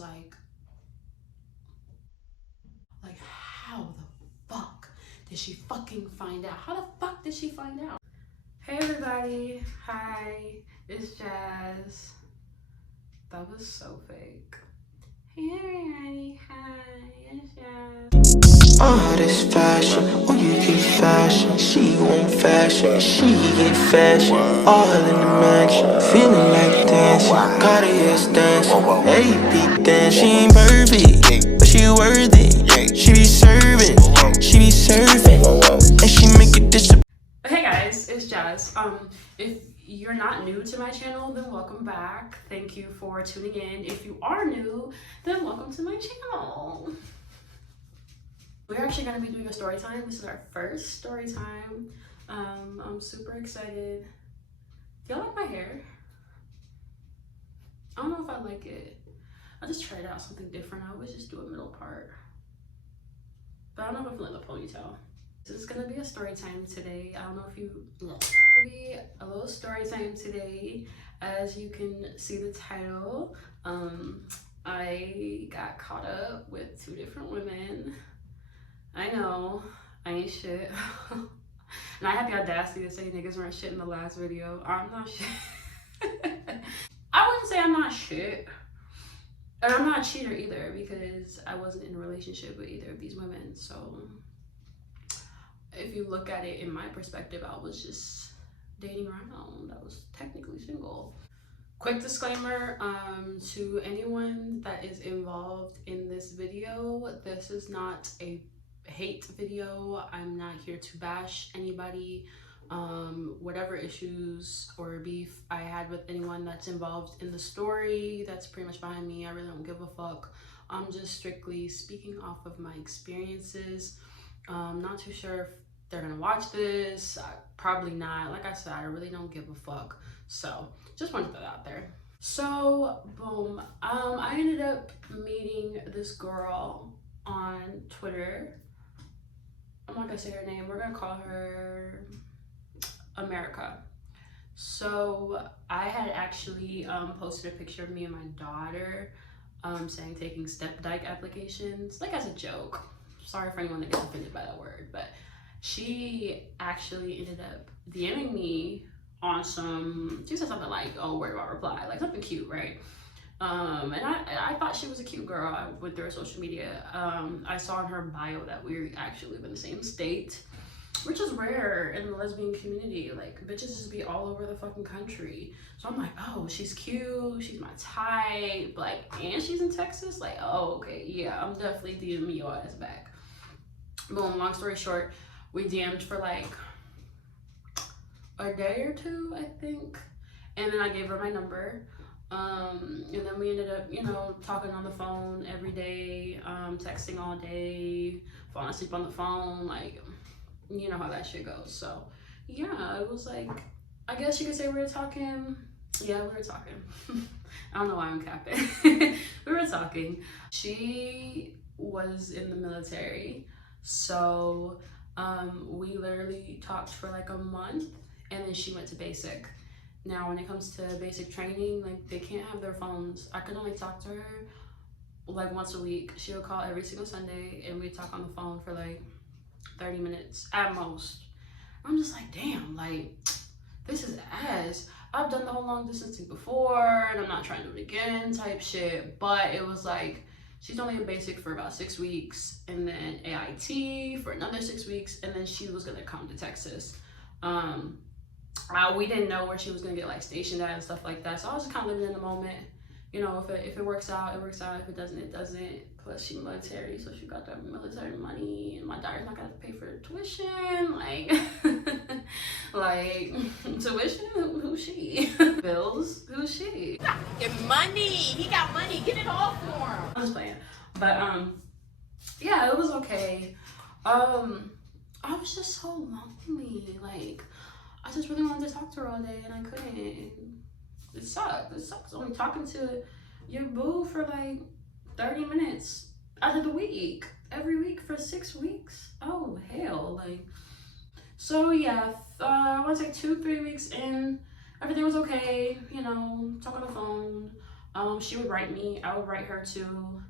Like, how the fuck did she fucking find out? How the fuck did she find out? Hey everybody, hi, it's Jazz. That was so fake. Hey everybody, hi, it's Jazz. All this fashion, oh you get fashion. She want fashion, she get fashion. All in the mansion, feeling like dancing. Cartier's dancing, AP dancing. She ain't perfect, but she worth it. She be serving, she be serving, and she make it disappear. Hey guys, it's Jazz. If you're not new to my channel, then welcome back. Thank you for tuning in. If you are new, then welcome to my channel. We're actually going to be doing a story time. This is our first story time. I'm super excited. Do y'all like my hair? I don't know if I like it. I just tried out something different. I always just do a middle part. But I don't know if I feel like the ponytail. This is gonna be a story time today. I don't know if you be a little story time today. As you can see the title, I got caught up with two different women. I know, I ain't shit. And I had the audacity to say niggas weren't shit in the last video. I'm not shit. I wouldn't say I'm not shit. And I'm not a cheater either, because I wasn't in a relationship with either of these women. So if you look at it in my perspective, I was just dating around. I was technically single. Quick disclaimer to anyone that is involved in this video, this is not a hate video. I'm not here to bash anybody. Whatever issues or beef I had with anyone that's involved in the story, that's pretty much behind me. I really don't give a fuck. I'm just strictly speaking off of my experiences. Not too sure if they're gonna watch this. Probably not. Like I said, I really don't give a fuck. So just wanted to put that out there. So boom, I ended up meeting this girl on Twitter. I'm not gonna say her name. We're gonna call her America. So I had actually posted a picture of me and my daughter saying taking step dyke applications, like as a joke. Sorry for anyone that gets offended by that word, but she actually ended up DMing me on she said something like, oh, where do I reply? Like something cute, right? And I thought she was a cute girl. I went through her social media. I saw in her bio that we actually live in the same state, which is rare in the lesbian community. Like, bitches just be all over the fucking country. So I'm like, oh, she's cute, she's my type, like, and she's in Texas? Like, oh, okay, yeah, I'm definitely DMing your ass back. Boom, long story short, we DM'd for like a day or two, I think. And then I gave her my number. And then we ended up, you know, talking on the phone every day, texting all day, falling asleep on the phone, like, you know how that shit goes. So yeah, it was like, I guess you could say we were talking. Yeah, we were talking. I don't know why I'm capping. We were talking. She was in the military, so we literally talked for like a month, and then she went to basic. Now when it comes to basic training, like, they can't have their phones. I could only talk to her like once a week. She would call every single Sunday, and we'd talk on the phone for like 30 minutes at most. I'm just like, damn, like, this is ass. I've done the whole long distancing before, and I'm not trying to do it again type shit. But it was like, she's only in basic for about 6 weeks, and then AIT for another 6 weeks, and then she was gonna come to Texas. We didn't know where she was gonna get like stationed at and stuff like that. So I was just kind of living in the moment. You know, if it works out, it works out. If it doesn't, it doesn't. Plus, she's military, so she got that military money, and my daughter's not gonna have to pay for tuition. Like, like tuition? Who's she? Bills? Who's she? Get money. He got money. Get it all for him. I'm just playing. But yeah, it was okay. I was just so lonely. Like, I just really wanted to talk to her all day, and I couldn't. It sucked. It sucks only talking to your boo for like 30 minutes out of the week, every week for 6 weeks. Oh hell. Like, so yeah, I want to say 2-3 weeks in, everything was okay, you know, talk on the phone. She would write me, I would write her too.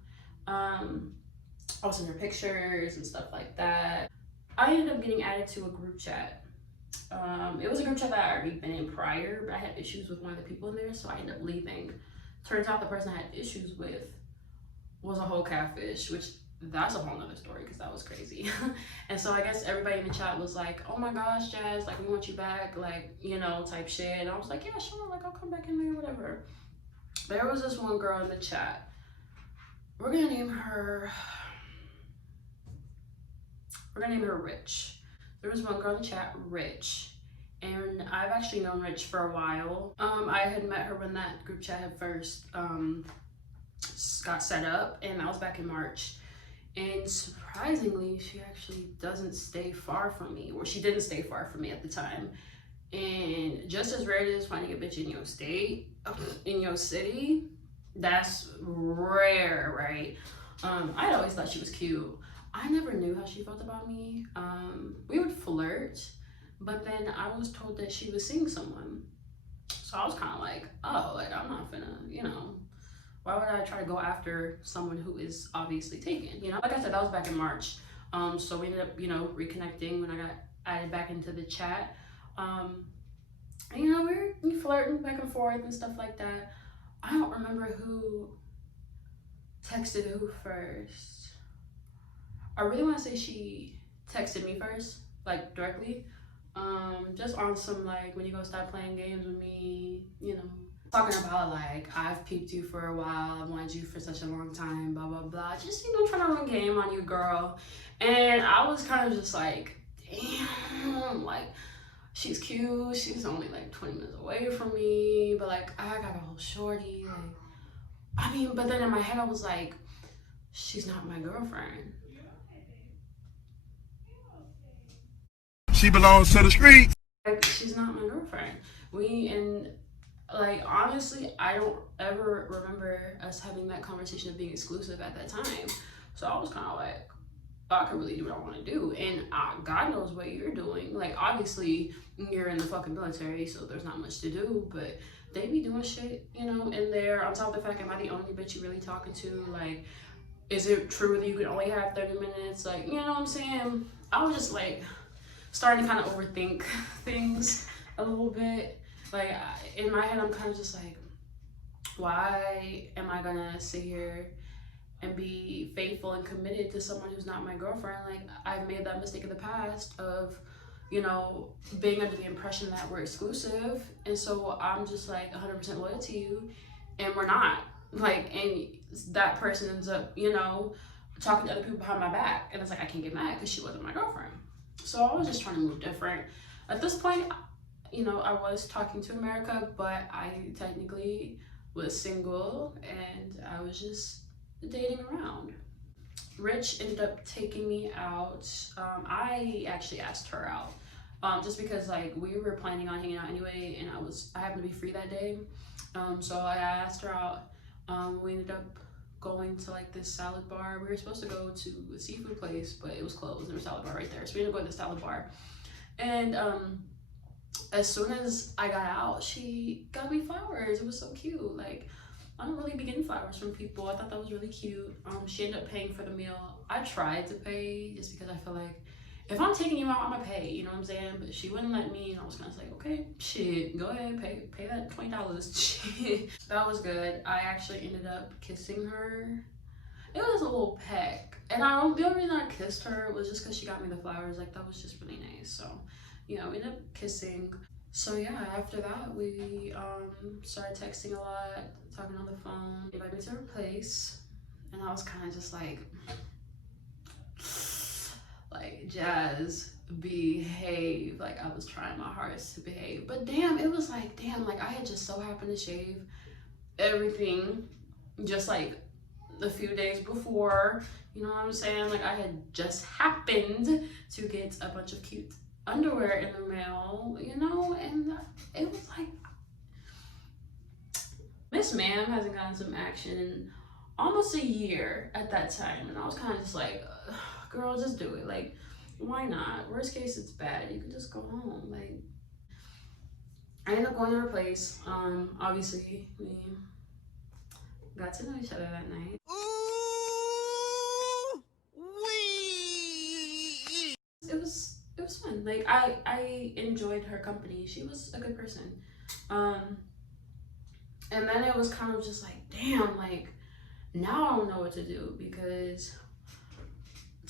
I would send her pictures and stuff like that. I ended up getting added to a group chat. It was a group chat that I already been in prior, but I had issues with one of the people in there, so I ended up leaving. Turns out the person I had issues with was a whole catfish, which that's a whole nother story because that was crazy. And so I guess everybody in the chat was like, oh my gosh, Jazz, like we want you back, like, you know, type shit. And I was like, yeah, sure, like I'll come back in there, whatever. There was this one girl in the chat. We're gonna name her Rich. There was one girl in the chat, Rich. And I've actually known Rich for a while. I had met her when that group chat had first got set up, and that was back in March. And surprisingly, she actually doesn't stay far from me, or she didn't stay far from me at the time. And just as rare it is finding a bitch in your state, in your city, that's rare, right? I always thought she was cute. I never knew how she felt about me. We would flirt, but then I was told that she was seeing someone. So I was kind of like, oh, like I'm not finna, you know, why would I try to go after someone who is obviously taken? You know, like I said, that was back in March. So we ended up, you know, reconnecting when I got added back into the chat. And, you know, we were flirting back and forth and stuff like that. I don't remember who texted who first. I really want to say she texted me first, like directly. Just on some like, when you gonna stop playing games with me, you know, talking about like, I've peeped you for a while, I've wanted you for such a long time, blah blah blah, just, you know, trying to run game on you, girl. And I was kind of just like, damn, like she's cute, she's only like 20 minutes away from me, but like I got a whole shorty, like, I mean, but then in my head I was like, she's not my girlfriend. She belongs to the streets. Like, she's not my girlfriend. And like, honestly, I don't ever remember us having that conversation of being exclusive at that time. So I was kind of like, I can really do what I want to do. And God knows what you're doing. Like, obviously, you're in the fucking military, so there's not much to do, but they be doing shit, you know, in there. On top of the fact, am I the only bitch you really talking to? Like, is it true that you can only have 30 minutes? Like, you know what I'm saying? I was just like, starting to kind of overthink things a little bit. Like, in my head, I'm kind of just like, why am I gonna sit here and be faithful and committed to someone who's not my girlfriend? Like, I've made that mistake in the past of, you know, being under the impression that we're exclusive, and so I'm just like 100% loyal to you, and we're not. Like, and that person ends up, you know, talking to other people behind my back, and it's like, I can't get mad because she wasn't my girlfriend. So I was just trying to move different. At this point, you know, I was talking to America, but I technically was single and I was just dating around. Rich ended up taking me out. I actually asked her out, just because like we were planning on hanging out anyway, and I happened to be free that day. So I asked her out. We ended up going to like this salad bar. We were supposed to go to a seafood place, but it was closed. There was a salad bar right there, so we ended up going to the salad bar. And as soon as I got out, she got me flowers. It was so cute. Like, I don't really be getting flowers from people. I thought that was really cute. She ended up paying for the meal. I tried to pay just because I feel like if I'm taking you out, I'm gonna pay, you know what I'm saying? But she wouldn't let me, and I was kind of like, okay, shit, go ahead, pay that $20. Shit. That was good. I actually ended up kissing her. It was a little peck, and the only reason I kissed her was just because she got me the flowers. Like, that was just really nice. So, you know, we ended up kissing. So yeah, after that, we started texting a lot, talking on the phone. She invited me to her place, and I was kind of just like, Jazz, behave. Like, I was trying my hardest to behave, but damn, it was like, damn, like I had just so happened to shave everything just like a few days before, you know what I'm saying? Like, I had just happened to get a bunch of cute underwear in the mail, you know, and it was like, Miss Ma'am hasn't gotten some action in almost a year at that time, and I was kind of just like, girl, just do it. Like, why not? Worst case, it's bad. You can just go home. Like, I ended up going to her place. Obviously, we got to know each other that night. Ooh, wee. It was fun. Like I enjoyed her company. She was a good person. And then it was kind of just like, damn, like now I don't know what to do, because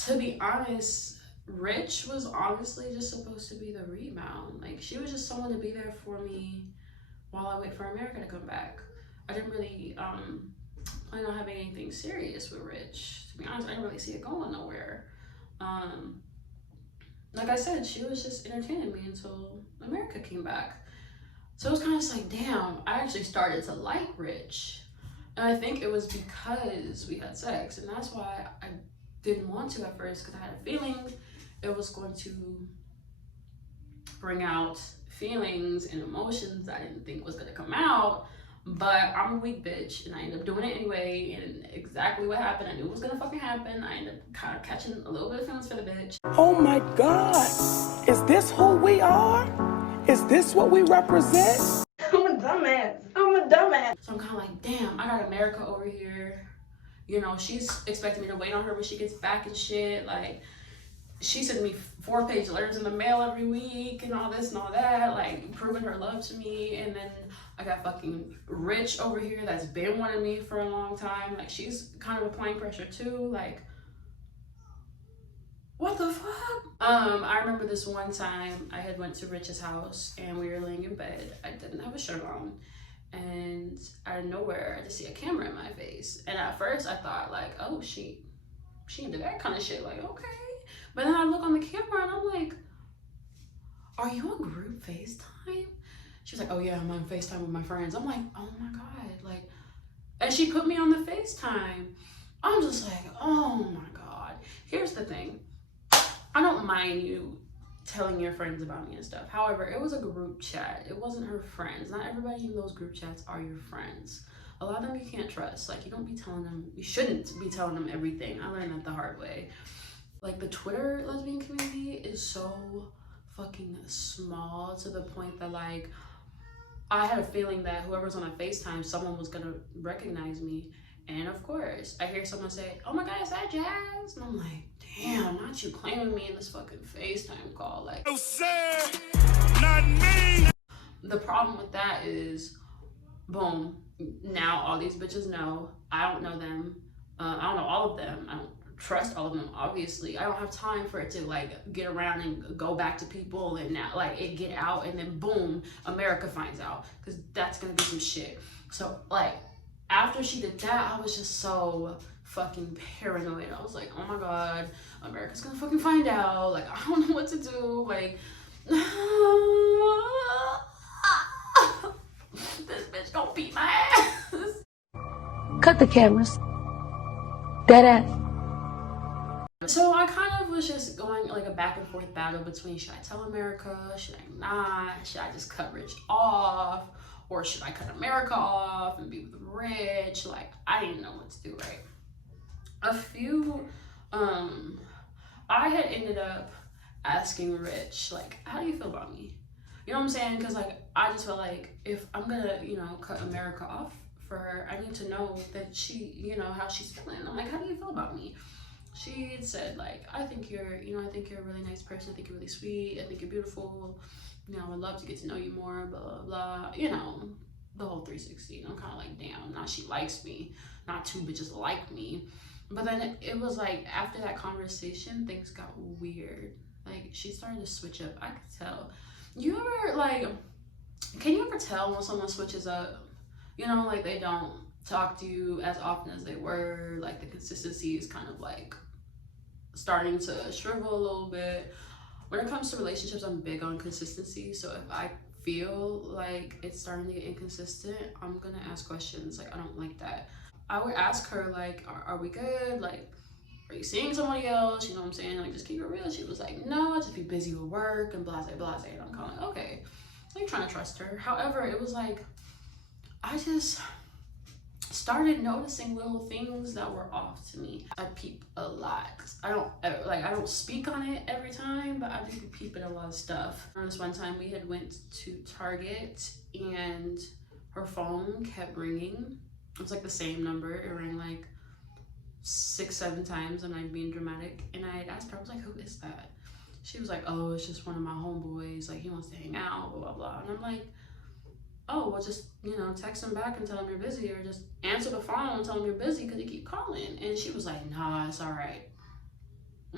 to be honest, Rich was honestly just supposed to be the rebound. Like she was just someone to be there for me while I wait for America to come back. I didn't really plan on having anything serious with Rich. To be honest, I didn't really see it going nowhere. Like I said, she was just entertaining me until America came back. So it was kind of just like, damn, I actually started to like Rich. And I think it was because we had sex. And that's why I didn't want to at first, because I had a feeling it was going to bring out feelings and emotions I didn't think was going to come out. But I'm a weak bitch, and I ended up doing it anyway. And exactly what happened, I knew it was gonna fucking happen. I ended up kind of catching a little bit of feelings for the bitch. Oh my God, is this who we are? Is this what we represent? I'm a dumbass. So I'm kind of like, damn, I got America over here. You know, she's expecting me to wait on her when she gets back and shit. Like, she sent me 4-page letters in the mail every week and all this and all that, like proving her love to me. And then I got fucking Rich over here that's been wanting me for a long time. Like, she's kind of applying pressure too. Like, what the fuck? I remember this one time I had went to Rich's house and we were laying in bed. I didn't have a shirt on, and out of nowhere I just see a camera in my face. And at first I thought like, oh, she into that kind of shit. Like, okay. But then I look on the camera and I'm like, are you on group FaceTime? She was like, oh yeah, I'm on FaceTime with my friends. I'm like, oh my God. Like, and she put me on the FaceTime. I'm just like, oh my God. Here's the thing. I don't mind you telling your friends about me and stuff. However, it was a group chat. It wasn't her friends. Not everybody in those group chats are your friends. A lot of them you can't trust. Like, you don't be telling them, you shouldn't be telling them everything. I learned that the hard way. Like, the Twitter lesbian community is so fucking small to the point that, like, I had a feeling that whoever's on a FaceTime, someone was gonna recognize me. And of course, I hear someone say, oh my God, is that Jazz? And I'm like, damn, not you claiming me in this fucking FaceTime call. Like, No, sir, not me. the problem with that is, boom, now all these bitches know. I don't know them. I don't know all of them. I don't trust all of them, obviously. I don't have time for it to like get around and go back to people and now like it get out and then boom, America finds out, because that's gonna be some shit. So like, after she did that, I was just so fucking paranoid. I was like, oh my God, America's gonna fucking find out. Like, I don't know what to do. Like, this bitch gonna beat my ass. Cut the cameras. Dead ass. So I kind of was just going like a back and forth battle between, should I tell America? Should I not? Should I just cut Rich off? Or should I cut America off and be with Rich? Like, I didn't know what to do, right? I had ended up asking Rich, like, how do you feel about me? You know what I'm saying? Because, like, I just felt like if I'm gonna, you know, cut America off for her, I need to know that she, you know, how she's feeling. I'm like, how do you feel about me? She had said, like, I think you're a really nice person. I think you're really sweet. I think you're beautiful. You know, I would love to get to know you more, blah, blah, blah. You know, the whole 360. And I'm kind of like, damn, now she likes me. Not two bitches like me. But then it was like, after that conversation, things got weird. Like, she started to switch up. I could tell. You ever, like, can you ever tell when someone switches up? You know, like, they don't talk to you as often as they were. Like, the consistency is kind of, like, starting to shrivel a little bit. When it comes to relationships, I'm big on consistency. So if I feel like it's starting to get inconsistent, I'm gonna ask questions. Like, I don't like that. I would ask her, like, are we good? Like, are you seeing somebody else? You know what I'm saying? Like, just keep it real. She was like, no, I just be busy with work and blase, blase. And I'm kind of like, okay. Like, trying to trust her. However, it was like, I just started noticing little things that were off to me. I peep a lot. I don't speak on it every time, but I do peep at a lot of stuff. This one time we had went to Target and her phone kept ringing It was like the same number. It rang like 6-7 times, and I'm being dramatic. And I had asked her, I was like, who is that? She was like, oh, it's just one of my homeboys, like he wants to hang out, blah blah blah. And I'm like, oh, well, just, you know, text him back and tell him you're busy, or just answer the phone and tell him you're busy because you keep calling. And she was like, nah, it's all right.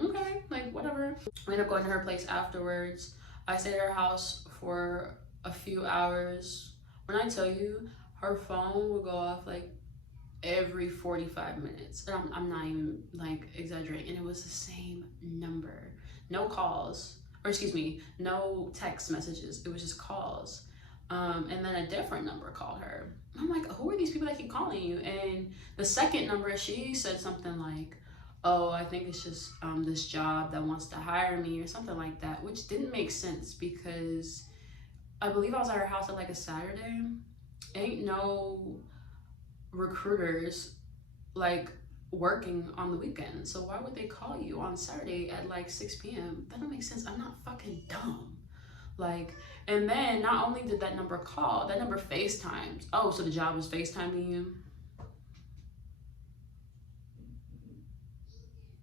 Okay, like whatever. We ended up going to her place afterwards. I stayed at her house for a few hours. When I tell you, her phone would go off like every 45 minutes. And I'm not even like exaggerating. And it was the same number. No calls, or excuse me, no text messages. It was just calls. And then a different number called her. I'm like, who are these people that keep calling you? And the second number, she said something like, oh, I think it's just this job that wants to hire me or something like that, which didn't make sense because I believe I was at her house at like a Saturday. Ain't no recruiters like working on the weekend, so why would they call you on Saturday at like 6 p.m? That don't make sense. I'm not fucking dumb. Like, and then not only did that number call, that number FaceTimes. Oh, so the job was FaceTiming you?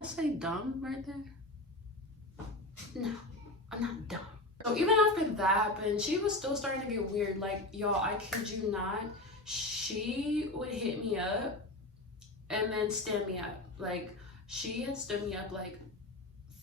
I say dumb right there? No, I'm not dumb. So even after that happened, she was still starting to get weird. Like, y'all, I kid you not, she would hit me up and then stand me up. Like, she had stood me up like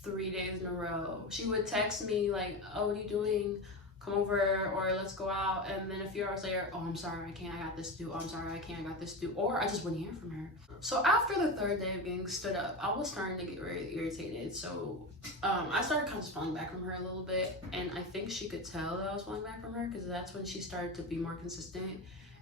3 days in a row. She would text me like, oh, what are you doing? Come over, or let's go out. And then a few hours later, oh, I'm sorry, I can't, I got this to do. Oh, I'm sorry, I can't, I got this to do. Or I just wouldn't hear from her. So after the third day of getting stood up, I was starting to get very irritated. So I started kind of just falling back from her a little bit. And I think she could tell that I was falling back from her, because that's when she started to be more consistent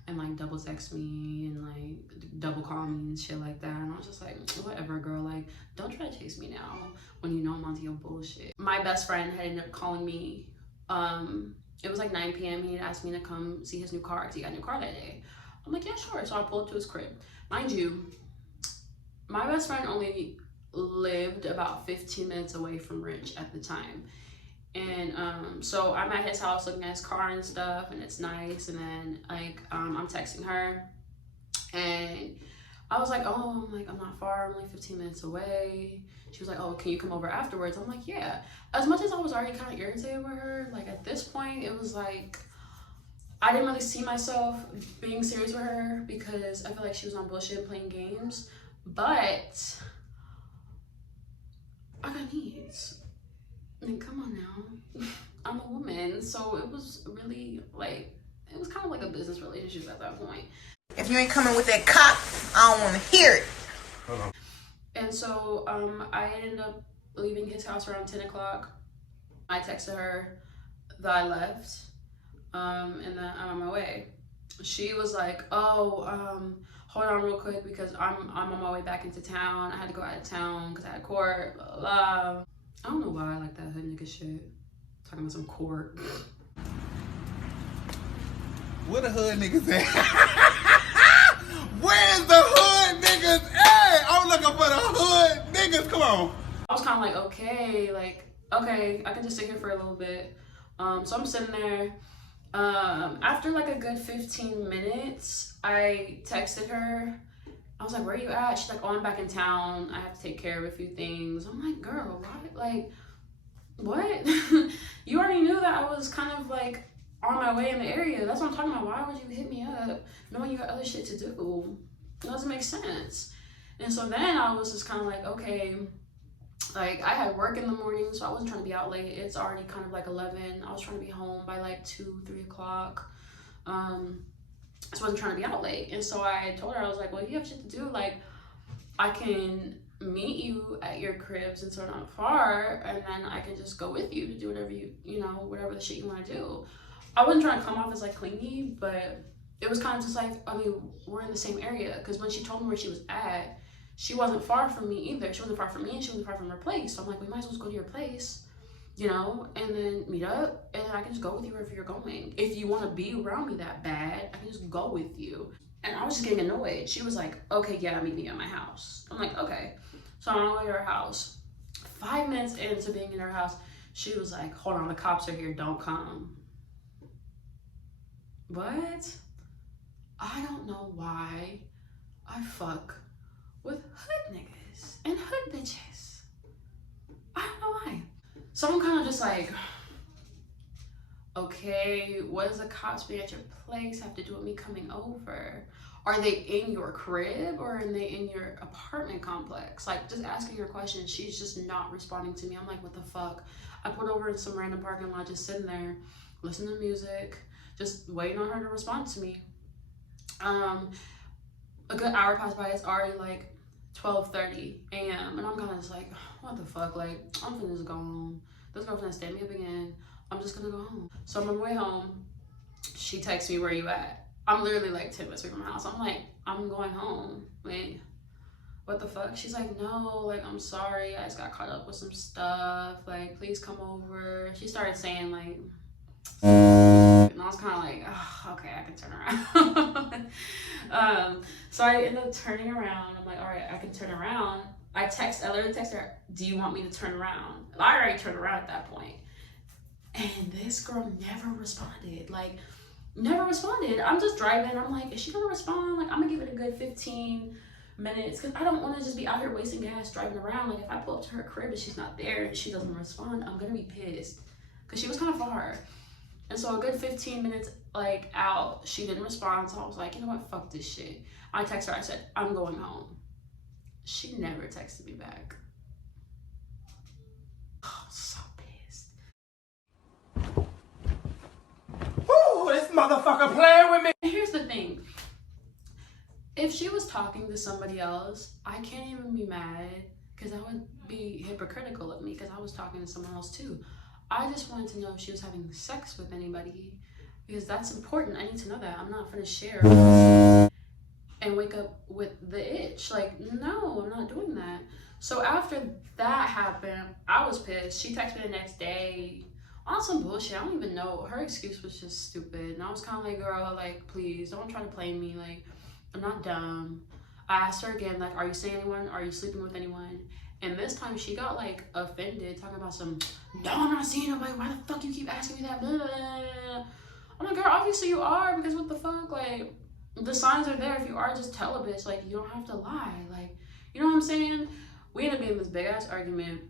and like double text me and like double call me and shit like that. And I was just like, whatever, girl, like don't try to chase me now when you know I'm onto your bullshit. My best friend had ended up calling me. It was like 9 p.m. He had asked me to come see his new car because he got a new car that day. I'm like, yeah, sure. So I pulled up to his crib. Mind you, my best friend only lived about 15 minutes away from Rich at the time. And so I'm at his house looking at his car and stuff, and it's nice. And then like I'm texting her, and I was like, oh, I'm not far, I'm only 15 minutes away. She was like, oh, can you come over afterwards? I'm like, yeah. As much as I was already kind of irritated with her, like at this point, it was like, I didn't really see myself being serious with her because I feel like she was on bullshit and playing games. But I got needs. I mean, come on now. I'm a woman, so it was really like, it was kind of like a business relationship at that point. If you ain't coming with that cop, I don't want to hear it. And so I ended up leaving his house around 10 o'clock. I texted her that I left and that I'm on my way. She was like, oh, hold on real quick because I'm on my way back into town. I had to go out of town because I had court, blah, blah, blah. I don't know why I like that hood nigga shit. Talking about some court. Where the hood niggas at? Where's the hood niggas at? I'm looking for the hood niggas. Come on. I was kind of like, okay, I can just sit here for a little bit. So I'm sitting there. After like a good 15 minutes, I texted her. I was like, where are you at? She's like, oh, I'm back in town. I have to take care of a few things. I'm like, girl, what? Like, what? You already knew that I was kind of like on my way in the area. That's what I'm talking about. Why would you hit me up knowing you got other shit to do? It doesn't make sense. And so then I was just kind of like, okay, like I had work in the morning, so I wasn't trying to be out late. It's already kind of like 11. I was trying to be home by like 2-3 o'clock. So I wasn't trying to be out late. And so I told her, I was like, well, if you have shit to do, like I can meet you at your crib since we're not far, and then I can just go with you to do whatever whatever the shit you want to do. I wasn't trying to come off as like clingy, but it was kind of just like, I mean, we're in the same area. Because when she told me where she was at, she wasn't far from me either. She wasn't far from me, and she wasn't far from her place. So I'm like, we might as well just go to your place, and then meet up, and then I can just go with you wherever you're going. If you want to be around me that bad, I can just go with you. And I was just getting annoyed. She was like, okay, yeah, meet me at my house. I'm like, okay. So I'm on my way to her house. 5 minutes into being in her house, she was like, hold on, the cops are here, don't come. What? I don't know why I fuck with hood niggas and hood bitches. I don't know why. So I'm kind of just like, okay, what does the cops being at your place have to do with me coming over? Are they in your crib or are they in your apartment complex? Like, just asking her questions. She's just not responding to me. I'm like, what the fuck? I put over in some random parking lot, just sitting there, listening to music, just waiting on her to respond to me. A good hour passed by. It's already like 12:30 a.m. and I'm kind of just like, what the fuck? Like, I'm finna just go home. This girl finna stand me up again. I'm just gonna go home. So I'm on my way home. She texts me, where you at? I'm literally like 10 minutes away from my house. I'm like, I'm going home. Wait, what the fuck? She's like, no, like, I'm sorry. I just got caught up with some stuff. Like, please come over. She started saying like, and I was kind of like, oh, okay, I can turn around. So I ended up turning around. I'm like, all right, I can turn around. I literally text her, do you want me to turn around? I already turned around at that point. And this girl never responded. Like, never responded. I'm just driving. I'm like, is she gonna respond? Like, I'm gonna give it a good 15 minutes because I don't want to just be out here wasting gas driving around. Like, if I pull up to her crib and she's not there and she doesn't respond, I'm gonna be pissed because she was kind of far. And so a good 15 minutes like out, she didn't respond. So I was like, you know what? Fuck this shit. I texted her. I said, I'm going home. She never texted me back. Oh, so pissed. Ooh, this motherfucker playing with me. Here's the thing. If she was talking to somebody else, I can't even be mad because that would be hypocritical of me because I was talking to someone else too. I just wanted to know if she was having sex with anybody because that's important. I need to know that. I'm not gonna share and wake up with the itch. Like, no, I'm not doing that. So after that happened, I was pissed. She texted me the next day on some bullshit. I don't even know. Her excuse was just stupid. And I was kind of like, girl, like, please don't try to play me. Like, I'm not dumb. I asked her again, like, are you seeing anyone? Are you sleeping with anyone? And this time she got like offended, talking about some, no, I'm not seeing nobody. Why the fuck you keep asking me that? Blah, blah, blah. I'm like, girl, obviously you are, because what the fuck? Like, the signs are there. If you are, just tell a bitch. Like, you don't have to lie. Like, you know what I'm saying? We ended up being in this big ass argument,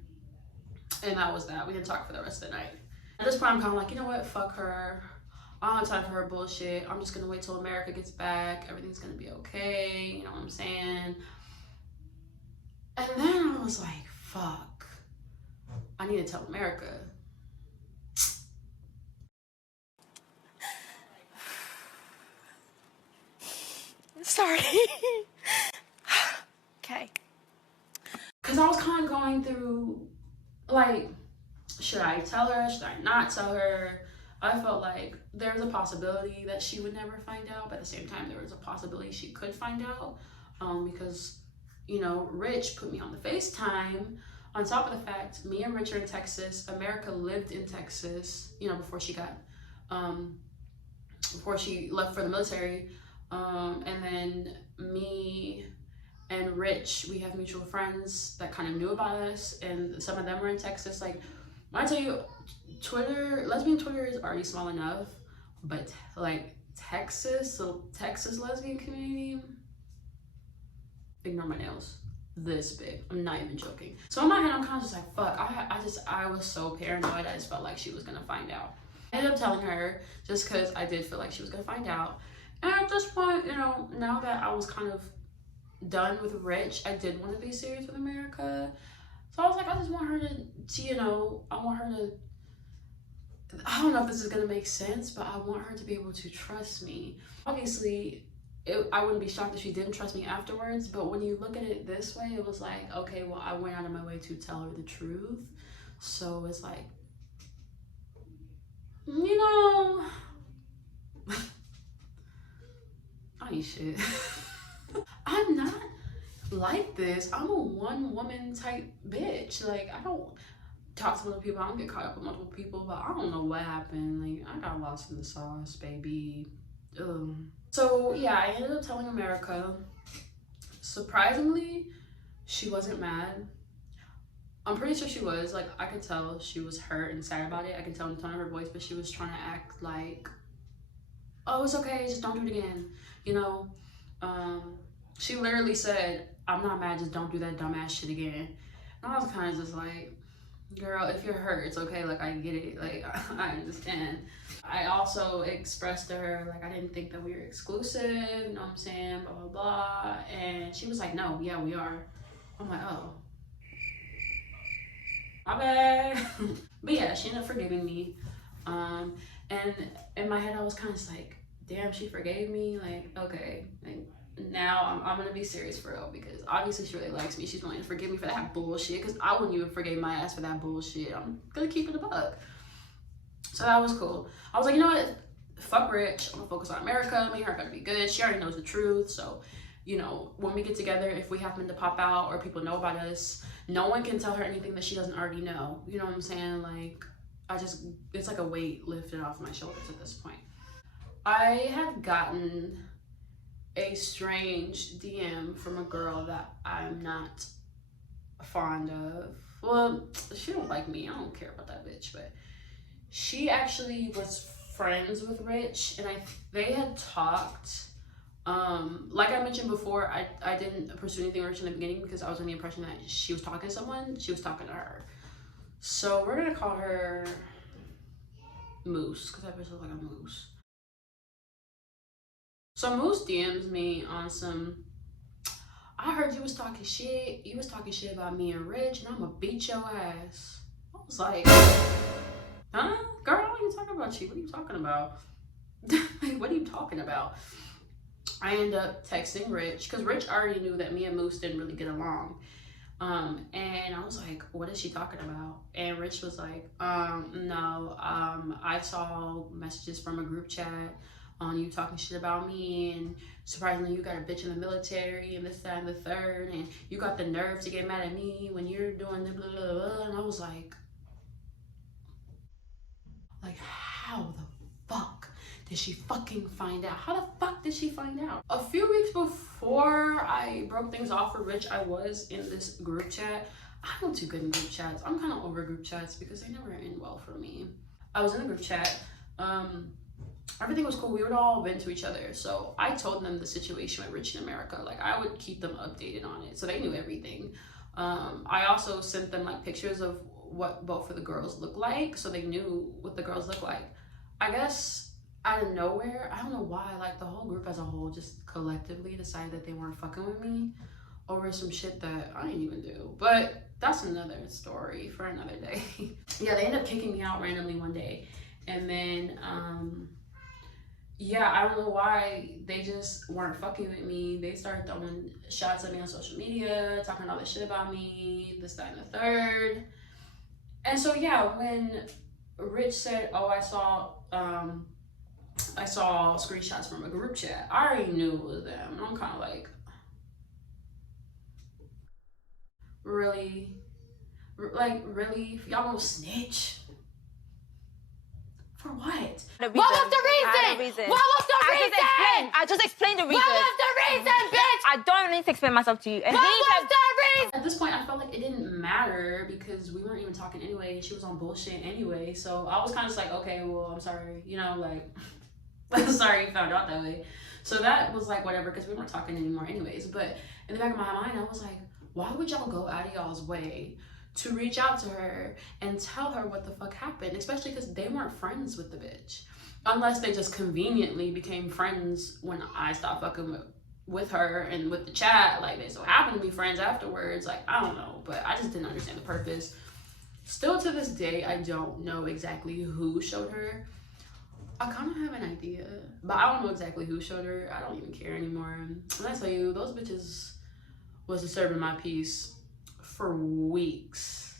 and that was that. We didn't talk for the rest of the night. At this point, I'm kind of like, you know what? Fuck her. I don't have time for her bullshit. I'm just gonna wait till America gets back. Everything's gonna be okay. You know what I'm saying? And then I was like, fuck. I need to tell America. Sorry. Okay. Because I was kind of going through, like, should I tell her? Should I not tell her? I felt like there was a possibility that she would never find out, but at the same time, there was a possibility she could find out because, you know, Rich put me on the FaceTime. On top of the fact, me and Rich are in Texas. America lived in Texas, you know, before she got, before she left for the military. And then me and Rich, we have mutual friends that kind of knew about us, and some of them were in Texas. Like, when I tell you, Twitter, lesbian Twitter is already small enough, but like Texas, so Texas lesbian community, ignore my nails, this big. I'm not even joking. So in my head, I'm kind of just like, fuck, I was so paranoid. I just felt like she was gonna find out. I ended up telling her just because I did feel like she was gonna find out. And at this point, you know, now that I was kind of done with Rich, I did want to be serious with America. So I was like, I just want her to, you know, I want her to, I don't know if this is going to make sense, but I want her to be able to trust me. Obviously, I wouldn't be shocked if she didn't trust me afterwards, but when you look at it this way, it was like, okay, well, I went out of my way to tell her the truth. So it's like, you know, I ain't shit. I'm not like this. I'm a one-woman type bitch. Like, I don't talk to multiple people. I don't get caught up with multiple people, but I don't know what happened. Like, I got lost in the sauce, baby. Ugh. So yeah, I ended up telling America. Surprisingly, she wasn't mad. I'm pretty sure she was. Like, I could tell she was hurt and sad about it. I could tell in the tone of her voice, but she was trying to act like, oh, it's okay, just don't do it again, you know. She literally said, I'm not mad, just don't do that dumbass shit again. And I was kind of just like, girl, if you're hurt, it's okay. Like, I get it. Like, I understand. I also expressed to her, like, I didn't think that we were exclusive, you know what I'm saying, blah, blah, blah. And she was like, no, yeah, we are. I'm like, oh. My bad. But yeah, she ended up forgiving me. And in my head, I was kind of like, damn, she forgave me. Like, okay. Like, now I'm gonna be serious for real, because obviously she really likes me. She's willing to forgive me for that bullshit, because I wouldn't even forgive my ass for that bullshit. I'm gonna keep it a buck. So that was cool. I was like, you know what? Fuck Rich. I'm gonna focus on America. Me and her are gonna be good. She already knows the truth. So, you know, when we get together, if we happen to pop out or people know about us, no one can tell her anything that she doesn't already know. You know what I'm saying? Like, it's like a weight lifted off my shoulders at this point. I had gotten a strange DM from a girl that I'm not fond of. Well, she don't like me. I don't care about that bitch, but she actually was friends with Rich, and they had talked. Like I mentioned before, I didn't pursue anything with Rich in the beginning because I was under the impression that she was talking to someone. She was talking to her. So we're gonna call her Moose, because that bitch looks like a moose. So Moose DMs me on some, I heard you was talking shit. You was talking shit about me and Rich, and I'm gonna beat your ass. I was like, huh? Girl, what are you talking about? What are you talking about? Like, what are you talking about? I end up texting Rich, because Rich already knew that me and Moose didn't really get along. And I was like, what is she talking about? And Rich was like, no, I saw messages from a group chat on you talking shit about me, and surprisingly you got a bitch in the military and this, that, and the third, and you got the nerve to get mad at me when you're doing the blah, blah, blah. And I was like, how the fuck did she fucking find out? How the fuck did she find out? A few weeks before I broke things off with Rich, I was in this group chat. I don't do good in group chats. I'm kind of over group chats because they never end well for me. I was in a group chat. Everything was cool. We would all vent to each other. So I told them the situation with Rich in America. Like, I would keep them updated on it, so they knew everything. I also sent them like pictures of what both of the girls look like, so they knew what the girls look like. I guess out of nowhere, I don't know why, like the whole group as a whole just collectively decided that they weren't fucking with me over some shit that I didn't even do. But that's another story for another day. Yeah, they ended up kicking me out randomly one day. And then, yeah, I don't know why, they just weren't fucking with me. They started throwing shots at me on social media, talking all this shit about me, this, that, and the third. And so, yeah, when Rich said, oh, I saw screenshots from a group chat, I already knew it was them. And I'm kind of like, really? Like, really? Y'all gonna snitch? For what? What was the reason? What was the reason? I just explained the reason. What was the reason, bitch? I don't need to explain myself to you. And what was the reason? At this point, I felt like it didn't matter because we weren't even talking anyway. She was on bullshit anyway. So I was kind of just like, okay, well, I'm sorry. You know, like, I'm sorry you found out that way. So that was like, whatever, because we weren't talking anymore anyways. But in the back of my mind, I was like, why would y'all go out of y'all's way to reach out to her and tell her what the fuck happened? Especially because they weren't friends with the bitch. Unless they just conveniently became friends when I stopped fucking with her and with the chat. Like, they so happened to be friends afterwards. Like, I don't know. But I just didn't understand the purpose. Still to this day, I don't know exactly who showed her. I kind of have an idea, but I don't know exactly who showed her. I don't even care anymore. When I tell you, those bitches was disturbing my peace for weeks.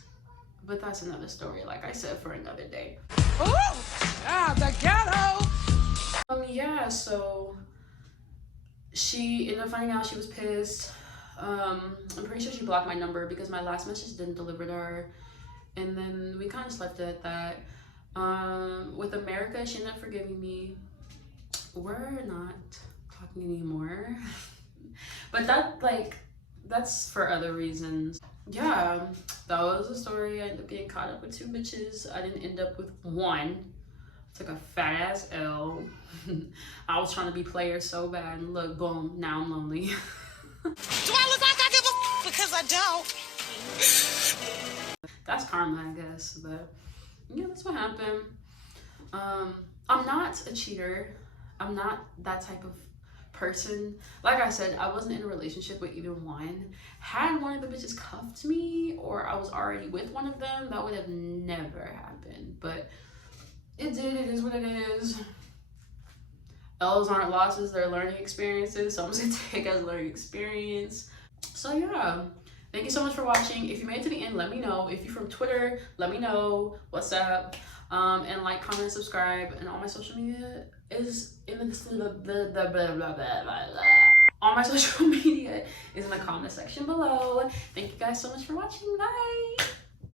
But that's another story, like I said, for another day. Oh, the ghetto! Yeah, so she ended up finding out. She was pissed. I'm pretty sure she blocked my number because my last message didn't deliver to her. And then we kind of left it at that. With America, she ended up forgiving me. We're not talking anymore. But that's for other reasons. Yeah, that was a story. I ended up getting caught up with 2 bitches. I didn't end up with one. I took a fat ass L. I was trying to be player so bad, and look, boom, now I'm lonely. Do I look like I give a because I don't? That's karma, I guess, but yeah, that's what happened. I'm not a cheater. I'm not that type of person. Like I said, I wasn't in a relationship with either one. Had one of the bitches cuffed me or I was already with one of them, that would have never happened. But it did. It is what it is. L's aren't losses, they're learning experiences. So I'm just gonna take it as a learning experience. So yeah. Thank you so much for watching. If you made it to the end, let me know. If you're from Twitter, let me know what's up. And like, comment, and subscribe. And all my social media is in all my social media is in the comment section below. Thank you guys so much for watching. Bye.